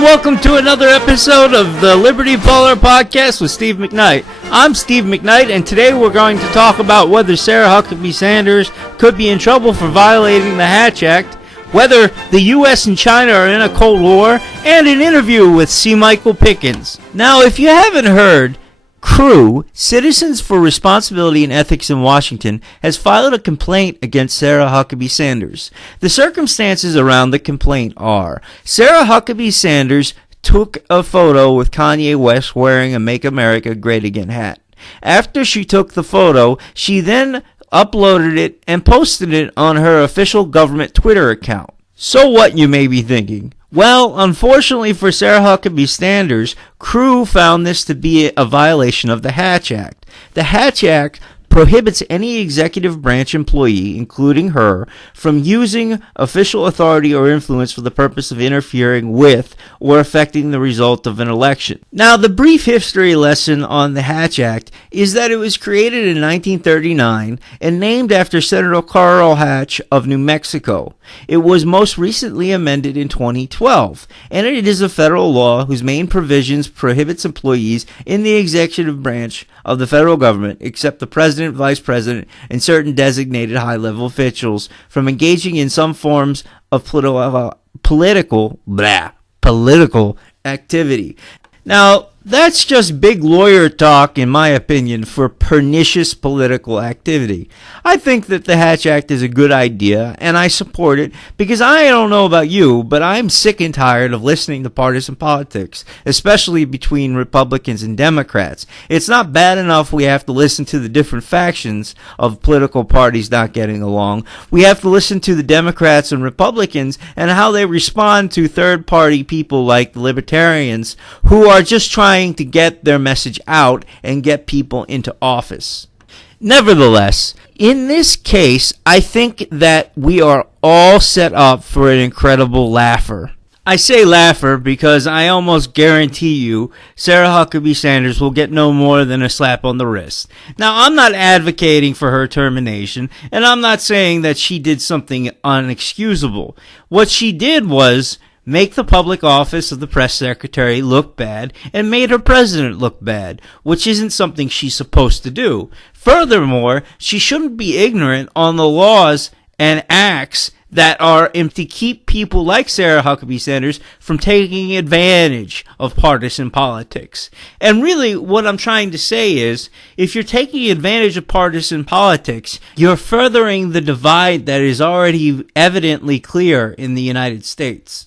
and welcome to another episode of the Liberty Brawler Podcast with Steve McKnight. I'm Steve McKnight, and today we're going to talk about whether Sarah Huckabee Sanders could be in trouble for violating the Hatch Act, whether the U.S. and China are in a Cold War, and an interview with C. Michael Pickens. Now, if you haven't heard, CREW, Citizens for Responsibility and Ethics in Washington, has filed a complaint against Sarah Huckabee Sanders. The circumstances around the complaint are: Sarah Huckabee Sanders took a photo with Kanye West wearing a Make America Great Again hat. After she took the photo, she then uploaded it and posted it on her official government Twitter account. So what, you may be thinking? Well, unfortunately for Sarah Huckabee Sanders, CREW found this to be a violation of the Hatch Act. The Hatch Act prohibits any executive branch employee, including her, from using official authority or influence for the purpose of interfering with or affecting the result of an election. Now, the brief history lesson on the Hatch Act is that it was created in 1939 and named after Senator Carl Hatch of New Mexico. It was most recently amended in 2012, and it is a federal law whose main provisions prohibits employees in the executive branch of the federal government, except the president, vice president, and certain designated high-level officials, from engaging in some forms of political activity. Now, that's just big lawyer talk, in my opinion, for pernicious political activity. I think that the Hatch Act is a good idea, and I support it, because I don't know about you, but I'm sick and tired of listening to partisan politics, especially between Republicans and Democrats. It's not bad enough we have to listen to the different factions of political parties not getting along. We have to listen to the Democrats and Republicans and how they respond to third-party people like the Libertarians, who are just trying to get their message out and get people into office. Nevertheless, in this case, I think that we are all set up for an incredible laugher. I say laugher because I almost guarantee you Sarah Huckabee Sanders will get no more than a slap on the wrist. Now, I'm not advocating for her termination, and I'm not saying that she did something unexcusable. What she did was make the public office of the press secretary look bad and made her president look bad, which isn't something she's supposed to do. Furthermore, she shouldn't be ignorant on the laws and acts that are to keep people like Sarah Huckabee Sanders from taking advantage of partisan politics. And really, what I'm trying to say is, if you're taking advantage of partisan politics, you're furthering the divide that is already evidently clear in the United States.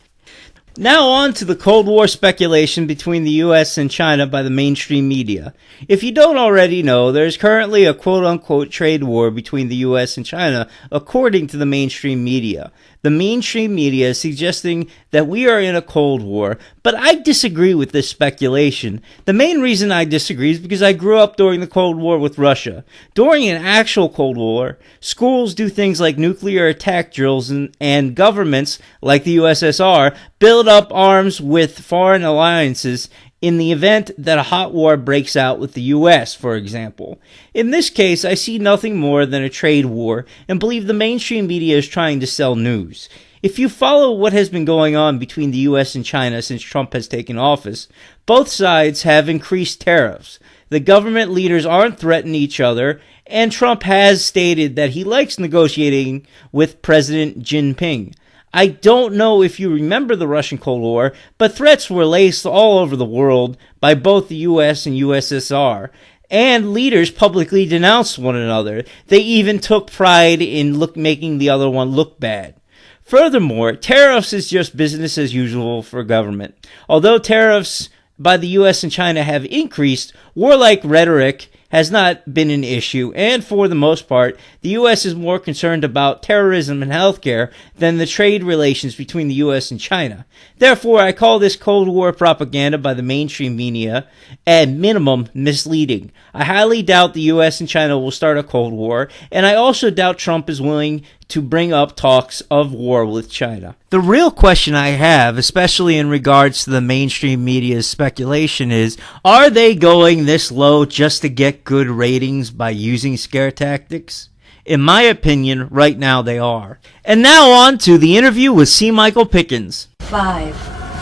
Now on to the Cold War speculation between the U.S. and China by the mainstream media. If you don't already know, there is currently a quote-unquote trade war between the U.S. and China, according to the mainstream media. The mainstream media is suggesting that we are in a Cold War, but I disagree with this speculation. The main reason I disagree is because I grew up during the Cold War with Russia. During an actual Cold War, schools do things like nuclear attack drills, and governments, like the USSR, build up arms with foreign alliances in the event that a hot war breaks out with the U.S., for example. In this case, I see nothing more than a trade war and believe the mainstream media is trying to sell news. If you follow what has been going on between the U.S. and China since Trump has taken office, both sides have increased tariffs. The government leaders aren't threatening each other, and Trump has stated that he likes negotiating with President Jinping. I don't know if you remember the Russian Cold War, but threats were laced all over the world by both the U.S. and USSR, and leaders publicly denounced one another. They even took pride in making the other one look bad. Furthermore, tariffs is just business as usual for government. Although tariffs by the U.S. and China have increased, warlike rhetoric has not been an issue, and for the most part, the U.S. is more concerned about terrorism and healthcare than the trade relations between the U.S. and China. Therefore, I call this Cold War propaganda by the mainstream media at minimum misleading. I highly doubt the U.S. and China will start a Cold War, and I also doubt Trump is willing to bring up talks of war with China. The real question I have, especially in regards to the mainstream media's speculation, is, are they going this low just to get good ratings by using scare tactics? In my opinion, right now they are. And now on to the interview with C. Michael Pickens. 5,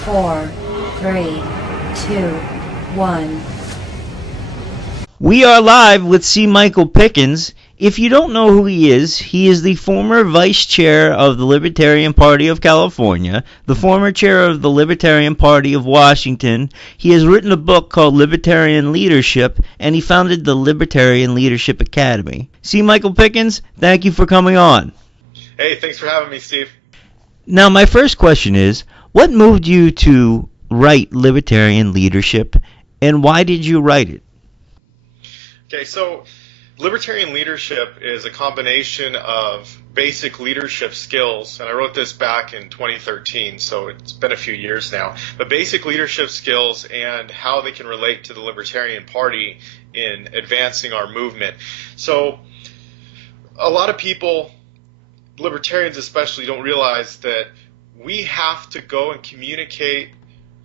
4, 3, 2, 1. We are live with C. Michael Pickens. If you don't know who he is the former vice chair of the Libertarian Party of California, the former chair of the Libertarian Party of Washington. He has written a book called Libertarian Leadership, and he founded the Libertarian Leadership Academy. C. Michael Pickens, thank you for coming on. Hey, thanks for having me, Steve. Now, my first question is, what moved you to write Libertarian Leadership, and why did you write it? Okay, so Libertarian leadership is a combination of basic leadership skills, and I wrote this back in 2013, so it's been a few years now, but basic leadership skills and how they can relate to the Libertarian Party in advancing our movement. So a lot of people, libertarians especially, don't realize that we have to go and communicate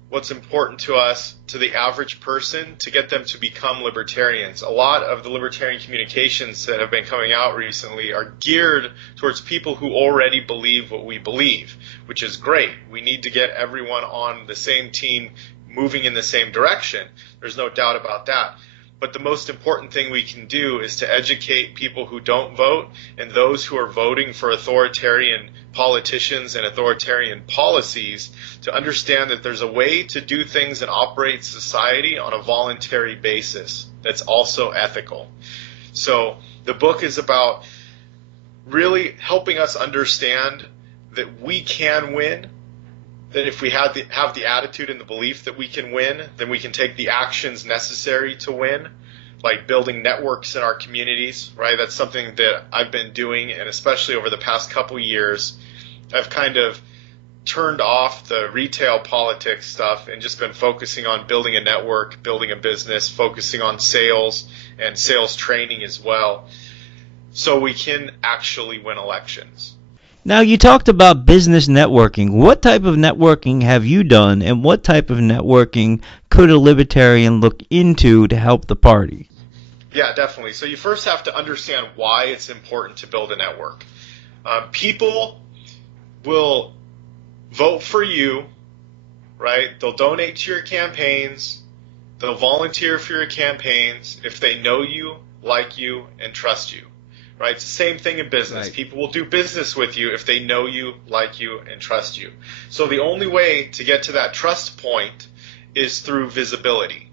what's important to us to the average person to get them to become libertarians. A lot of the libertarian communications that have been coming out recently are geared towards people who already believe what we believe, which is great. We need to get everyone on the same team moving in the same direction. There's no doubt about that. But the most important thing we can do is to educate people who don't vote and those who are voting for authoritarian politicians and authoritarian policies to understand that there's a way to do things and operate society on a voluntary basis that's also ethical. So the book is about really helping us understand that we can win, that if we have the attitude and the belief that we can win, then we can take the actions necessary to win, like building networks in our communities, right? That's something that I've been doing, and especially over the past couple years, I've kind of turned off the retail politics stuff and just been focusing on building a network, building a business, focusing on sales and sales training as well, so we can actually win elections. Now, you talked about business networking. What type of networking have you done, and what type of networking could a libertarian look into to help the party? Yeah, definitely. So you first have to understand why it's important to build a network. People will vote for you, right? They'll donate to your campaigns. They'll volunteer for your campaigns if they know you, like you, and trust you. Right? It's the same thing in business. Right. People will do business with you if they know you, like you, and trust you. So the only way to get to that trust point is through visibility.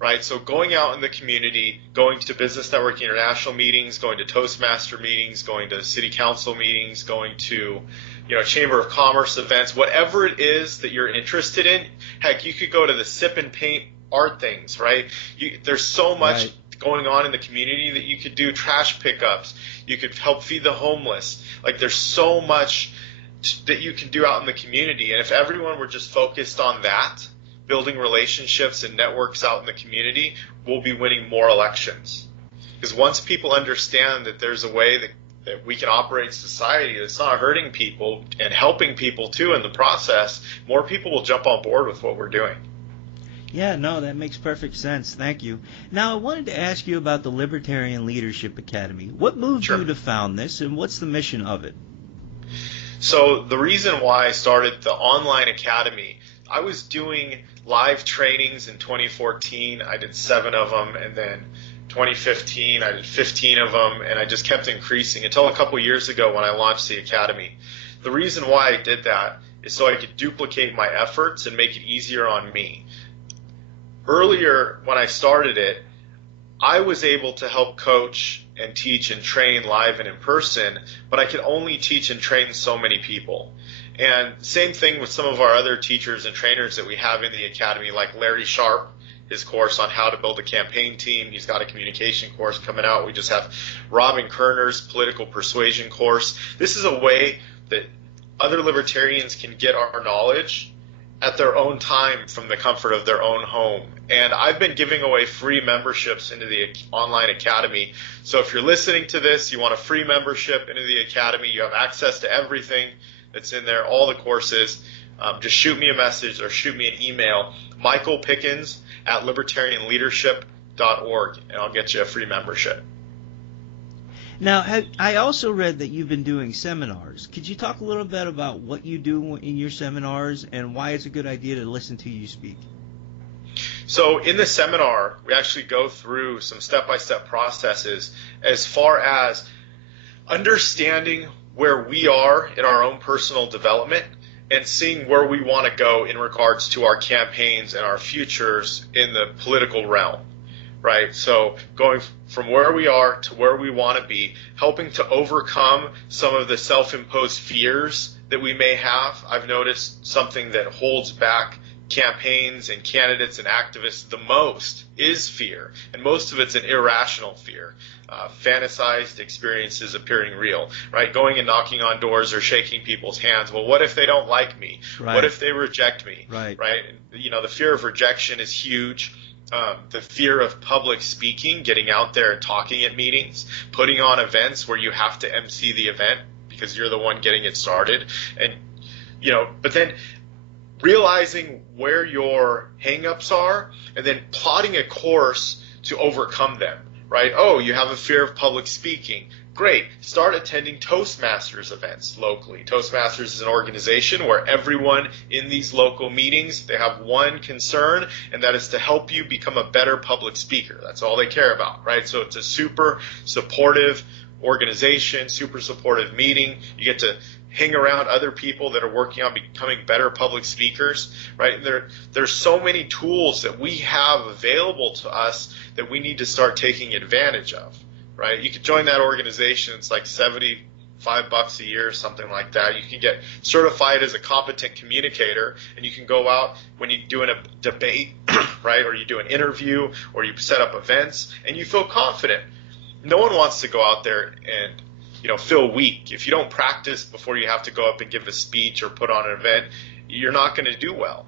Right? So going out in the community, going to Business Network International meetings, going to Toastmaster meetings, going to city council meetings, going to Chamber of Commerce events, whatever it is that you're interested in. Heck, you could go to the sip and paint art things, right? There's so much going on in the community that you could do, trash pickups, you could help feed the homeless. Like, there's so much that you can do out in the community, and if everyone were just focused on that, building relationships and networks out in the community, we'll be winning more elections. Because once people understand that there's a way that we can operate society that's not hurting people and helping people too in the process, more people will jump on board with what we're doing. Yeah, no, that makes perfect sense. Thank you. Now, I wanted to ask you about the Libertarian Leadership Academy. What moved you to found this, and what's the mission of it? So the reason why I started the online academy, I was doing live trainings in 2014. I did 7 of them, and then 2015 I did 15 of them, and I just kept increasing until a couple years ago when I launched the academy. The reason why I did that is so I could duplicate my efforts and make it easier on me. Earlier, when I started it, I was able to help coach and teach and train live and in person, but I could only teach and train so many people. And same thing with some of our other teachers and trainers that we have in the academy, like Larry Sharp, his course on how to build a campaign team. He's got a communication course coming out. We just have Robin Kerner's political persuasion course. This is a way that other libertarians can get our knowledge at their own time from the comfort of their own home. And I've been giving away free memberships into the online academy. So if you're listening to this, you want a free membership into the academy, you have access to everything that's in there, all the courses, just shoot me a message or shoot me an email, michaelpickens@libertarianleadership.org, and I'll get you a free membership. Now, I also read that you've been doing seminars. Could you talk a little bit about what you do in your seminars and why it's a good idea to listen to you speak? So in the seminar, we actually go through some step-by-step processes as far as understanding where we are in our own personal development and seeing where we want to go in regards to our campaigns and our futures in the political realm, right? So going from where we are to where we want to be, helping to overcome some of the self-imposed fears that we may have. I've noticed something that holds back campaigns and candidates and activists the most is fear, and most of it's an irrational fear, fantasized experiences appearing real, right? Going and knocking on doors or shaking people's hands. Well, what if they don't like me? Right. What if they reject me? Right. The fear of rejection is huge. The fear of public speaking, getting out there and talking at meetings, putting on events where you have to MC the event because you're the one getting it started, and but then realizing where your hangups are and then plotting a course to overcome them, right? Oh, you have a fear of public speaking. Great. Start attending Toastmasters events locally. Toastmasters is an organization where everyone in these local meetings, they have one concern, and that is to help you become a better public speaker. That's all they care about, right? So it's a super supportive organization, super supportive meeting. You get to hang around other people that are working on becoming better public speakers, right? There's so many tools that we have available to us that we need to start taking advantage of, right? You could join that organization. It's like $75 a year or something like that. You can get certified as a competent communicator, and you can go out when you're doing a debate, right, or you do an interview, or you set up events, and you feel confident. No one wants to go out there and feel weak. If you don't practice before you have to go up and give a speech or put on an event, you're not going to do well,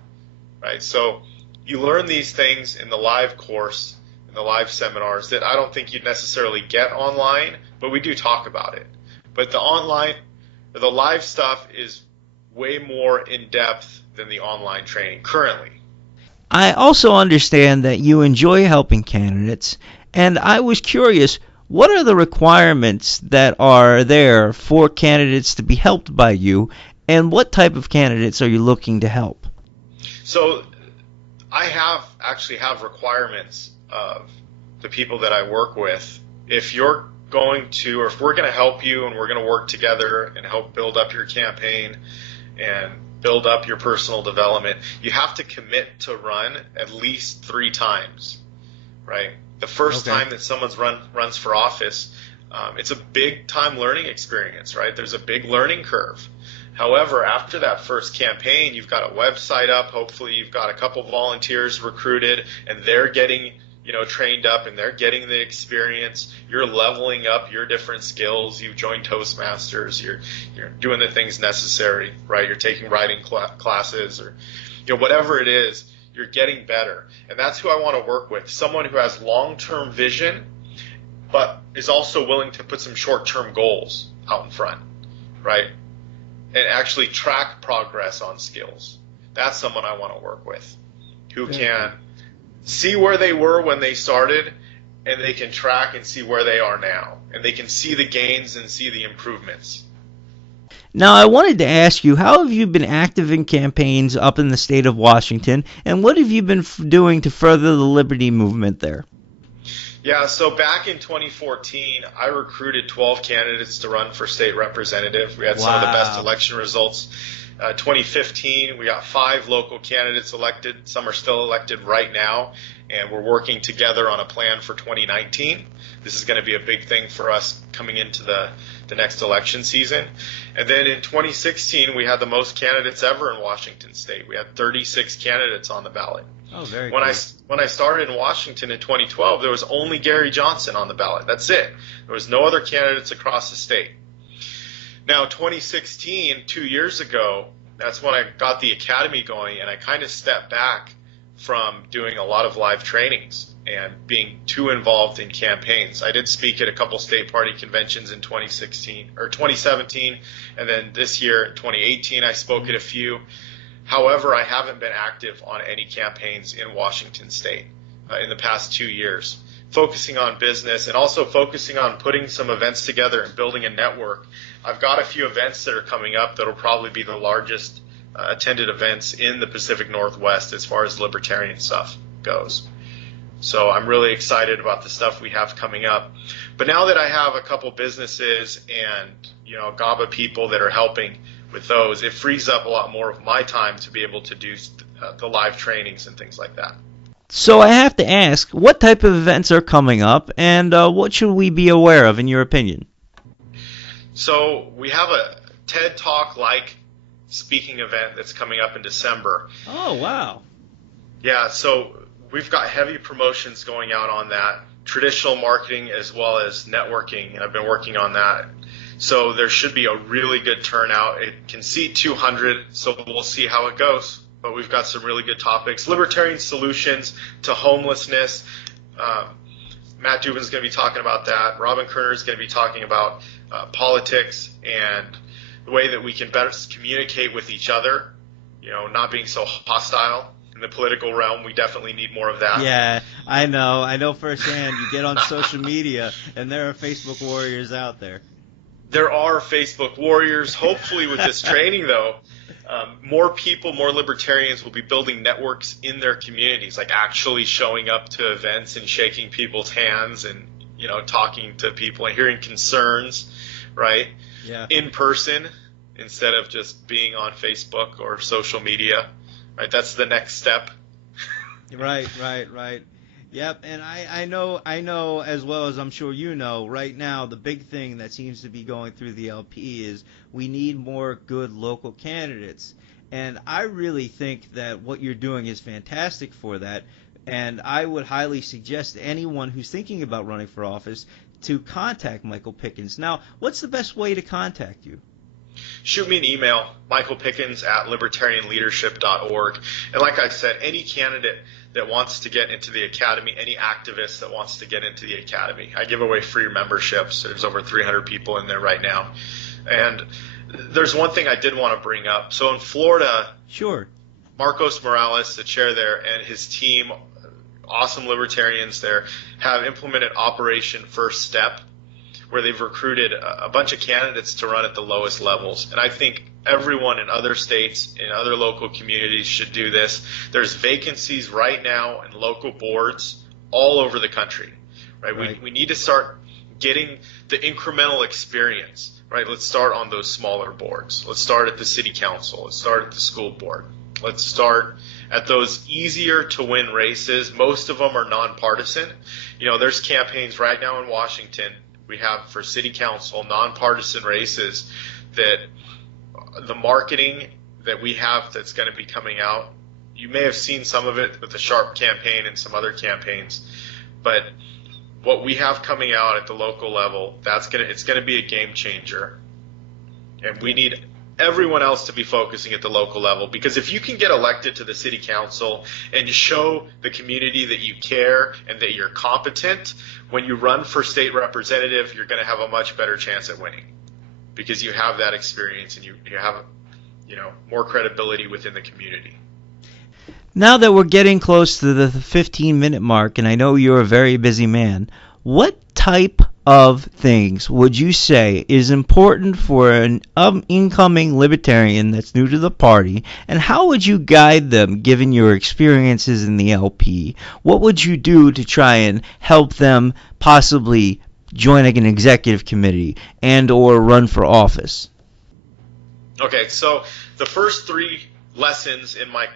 right? So you learn these things in the live course, in the live seminars that I don't think you'd necessarily get online, but we do talk about it. But the live stuff is way more in-depth than the online training currently. I also understand that you enjoy helping candidates, and I was curious, what are the requirements that are there for candidates to be helped by you, and what type of candidates are you looking to help? So I have requirements of the people that I work with. If we're going to help you and we're going to work together and help build up your campaign and build up your personal development, you have to commit to run at least 3 times, right? The first time that someone runs for office, it's a big time learning experience, right? There's a big learning curve. However, after that first campaign, you've got a website up. Hopefully you've got a couple volunteers recruited, and they're getting trained up, and they're getting the experience. You're leveling up your different skills. You've joined Toastmasters. You're doing the things necessary, right? You're taking writing classes, or whatever it is. You're getting better. And that's who I want to work with, someone who has long-term vision but is also willing to put some short-term goals out in front, right? And actually track progress on skills. That's someone I want to work with, who can see where they were when they started, and they can track and see where they are now. And they can see the gains and see the improvements. Now, I wanted to ask you, how have you been active in campaigns up in the state of Washington, and what have you been doing to further the liberty movement there? Yeah, so back in 2014, I recruited 12 candidates to run for state representative. We had some of the best election results. 2015, we got 5 local candidates elected. Some are still elected right now, and we're working together on a plan for 2019. This is going to be a big thing for us coming into the next election season. And then in 2016, we had the most candidates ever in Washington State. We had 36 candidates on the ballot. Oh, very cool. When I started in Washington in 2012, there was only Gary Johnson on the ballot. That's it. There was no other candidates across the state. Now, 2016, 2 years ago, that's when I got the academy going, and I kind of stepped back from doing a lot of live trainings and being too involved in campaigns. I did speak at a couple state party conventions in 2017, and then this year, 2018, I spoke at a few. However, I haven't been active on any campaigns in Washington State in the past 2 years. focusing on business and also focusing on putting some events together and building a network. I've got a few events that are coming up that will probably be the largest attended events in the Pacific Northwest as far as libertarian stuff goes. So I'm really excited about the stuff we have coming up. But now that I have a couple businesses and, GABA people that are helping with those, it frees up a lot more of my time to be able to do the live trainings and things like that. So I have to ask, what type of events are coming up, and what should we be aware of, in your opinion? So we have a TED Talk-like speaking event that's coming up in December. Oh, wow. Yeah, so we've got heavy promotions going out on that, traditional marketing as well as networking, and I've been working on that. So there should be a really good turnout. It can seat 200, so we'll see how it goes. But we've got some really good topics. Libertarian solutions to homelessness. Matt Dubin's going to be talking about that. Robin Kerner is going to be talking about politics and the way that we can better communicate with each other, not being so hostile. In the political realm, we definitely need more of that. Yeah, I know firsthand. You get on social media, and there are Facebook warriors out there. There are Facebook warriors. Hopefully with this training, though, more people, more libertarians will be building networks in their communities, like actually showing up to events and shaking people's hands and, talking to people and hearing concerns, right? Yeah. In person instead of just being on Facebook or social media. Right, that's the next step. Right. Yep, and I know as well as I'm sure you know, right now the big thing that seems to be going through the LP is we need more good local candidates. And I really think that what you're doing is fantastic for that. And I would highly suggest anyone who's thinking about running for office to contact Michael Pickens. Now, what's the best way to contact you? Shoot me an email, michaelpickens@libertarianleadership.org. And like I said, any candidate that wants to get into the academy, any activist that wants to get into the academy, I give away free memberships. There's over 300 people in there right now. And there's one thing I did want to bring up. So in Florida, sure, Marcos Morales, the chair there, and his team, awesome libertarians there, have implemented Operation First Step, where they've recruited a bunch of candidates to run at the lowest levels. And I think everyone in other states, in other local communities should do this. There's vacancies right now in local boards all over the country. Right? We need to start getting the incremental experience. Right? Let's start on those smaller boards. Let's start at the city council. Let's start at the school board. Let's start at those easier to win races. Most of them are nonpartisan. There's campaigns right now in Washington we have for city council, nonpartisan races, that the marketing that we have that's going to be coming out, you may have seen some of it with the Sharp campaign and some other campaigns, but what we have coming out at the local level, it's going to be a game changer. And we need everyone else to be focusing at the local level, because if you can get elected to the city council and show the community that you care and that you're competent, when you run for state representative, you're going to have a much better chance at winning, because you have that experience and you have more credibility within the community. Now that we're getting close to the 15-minute mark, and I know you're a very busy man, what type of things would you say is important for an incoming libertarian that's new to the party, and how would you guide them given your experiences in the LP? What would you do to try and help them possibly join an executive committee and or run for office? Okay, so the first 3 lessons in my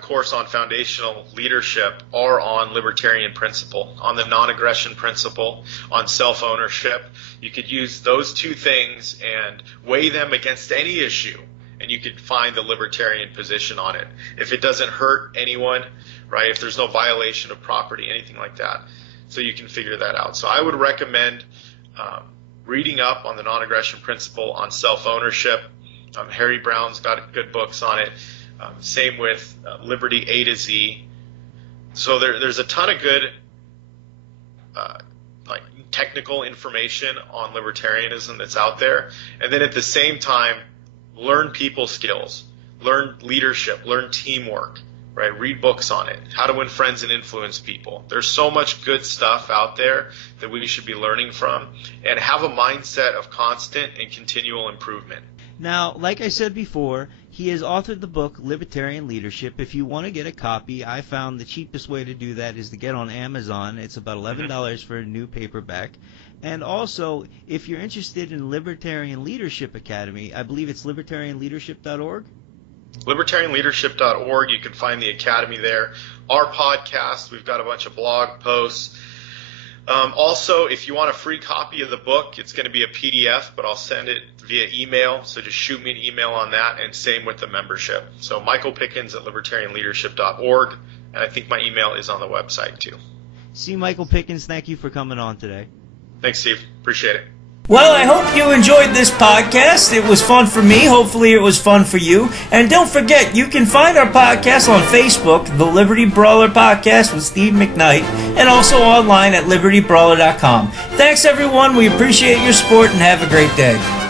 course on foundational leadership are on libertarian principle, on the non-aggression principle, on self-ownership. You could use those 2 things and weigh them against any issue, and you could find the libertarian position on it. If it doesn't hurt anyone, right, if there's no violation of property, anything like that, so you can figure that out. So I would recommend reading up on the non-aggression principle, on self-ownership. Harry Brown's got good books on it. Same with Liberty A to Z. So there's a ton of good technical information on libertarianism that's out there. And then at the same time, learn people skills, learn leadership, learn teamwork, right? Read books on it. How to Win Friends and Influence People. There's so much good stuff out there that we should be learning from, and have a mindset of constant and continual improvement. Now, like I said before, he has authored the book Libertarian Leadership. If you want to get a copy, I found the cheapest way to do that is to get on Amazon. It's about $11 for a new paperback. And also, if you're interested in Libertarian Leadership Academy, I believe it's libertarianleadership.org. Libertarianleadership.org. You can find the academy there. Our podcast, we've got a bunch of blog posts. Also, if you want a free copy of the book, it's going to be a PDF, but I'll send it via email. So just shoot me an email on that, and same with the membership. So Michael Pickens at libertarianleadership.org, and I think my email is on the website too. See, Michael Pickens, thank you for coming on today. Thanks, Steve. Appreciate it. Well, I hope you enjoyed this podcast. It was fun for me. Hopefully it was fun for you. And don't forget, you can find our podcast on Facebook, the Liberty Brawler Podcast with Steve McKnight, and also online at libertybrawler.com. Thanks, everyone. We appreciate your support, and have a great day.